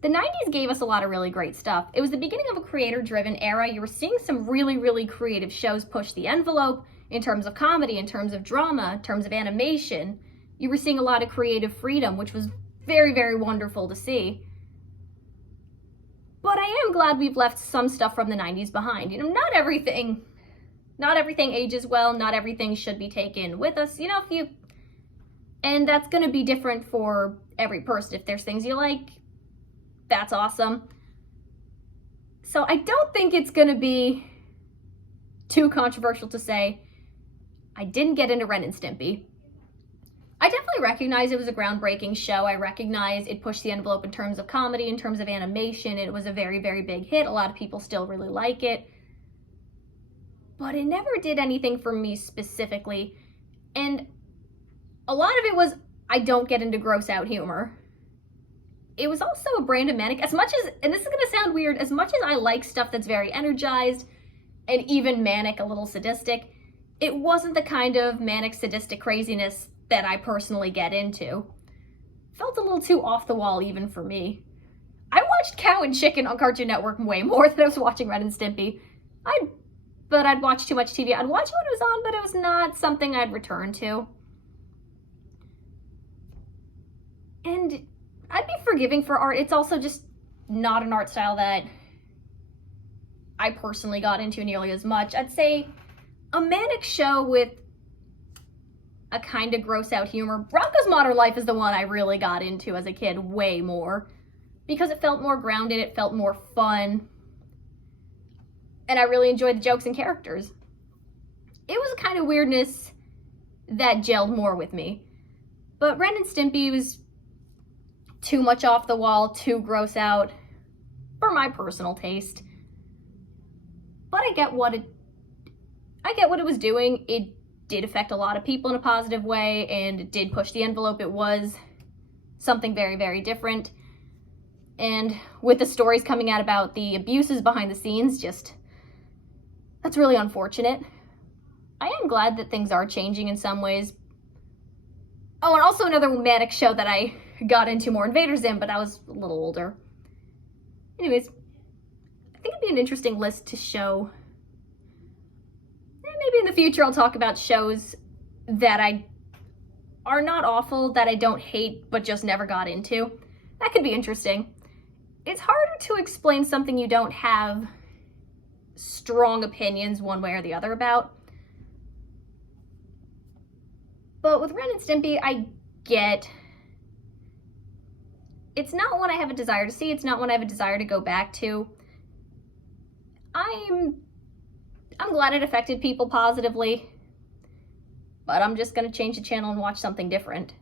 The 90s gave us a lot of really great stuff. It was the beginning of a creator-driven era. You were seeing some really, really creative shows push the envelope in terms of comedy, in terms of drama, in terms of animation. You were seeing a lot of creative freedom, which was very, very wonderful to see. But I am glad we've left some stuff from the 90s behind. You know, not everything ages well, not everything should be taken with us. You know, and that's going to be different for every person. If there's things you like, that's awesome. So I don't think it's going to be too controversial to say I didn't get into Ren and Stimpy. I definitely recognize it was a groundbreaking show. I recognize it pushed the envelope in terms of comedy, in terms of animation. It was a very, very big hit. A lot of people still really like it. But it never did anything for me specifically. And a lot of it was, I don't get into gross out humor. It was also a brand of manic, as much as, and this is gonna sound weird, as much as I like stuff that's very energized and even manic, a little sadistic, it wasn't the kind of manic sadistic craziness that I personally get into. Felt a little too off the wall even for me. I watched Cow and Chicken on Cartoon Network way more than I was watching Ren and Stimpy. But I'd watch too much TV. I'd watch it when it was on, but it was not something I'd return to. And I'd be forgiving for art. It's also just not an art style that I personally got into nearly as much. I'd say a manic show with a kind of gross out humor. Rocko's Modern Life is the one I really got into as a kid way more because it felt more grounded, it felt more fun, and I really enjoyed the jokes and characters. It was a kind of weirdness that gelled more with me. But Ren and Stimpy was too much off the wall, too gross out for my personal taste. But I get what it was doing. It did affect a lot of people in a positive way, and it did push the envelope. It was something very, very different. And with the stories coming out about the abuses behind the scenes, that's really unfortunate. I am glad that things are changing in some ways. Oh, and also another manic show that I got into more, Invader Zim, but I was a little older. Anyways, I think it'd be an interesting list to show. And maybe in the future I'll talk about shows that are not awful, that I don't hate, but just never got into. That could be interesting. It's harder to explain something you don't have strong opinions one way or the other about. But with Ren and Stimpy, I get it's not one I have a desire to see. It's not one I have a desire to go back to. I'm glad it affected people positively, but I'm just gonna change the channel and watch something different.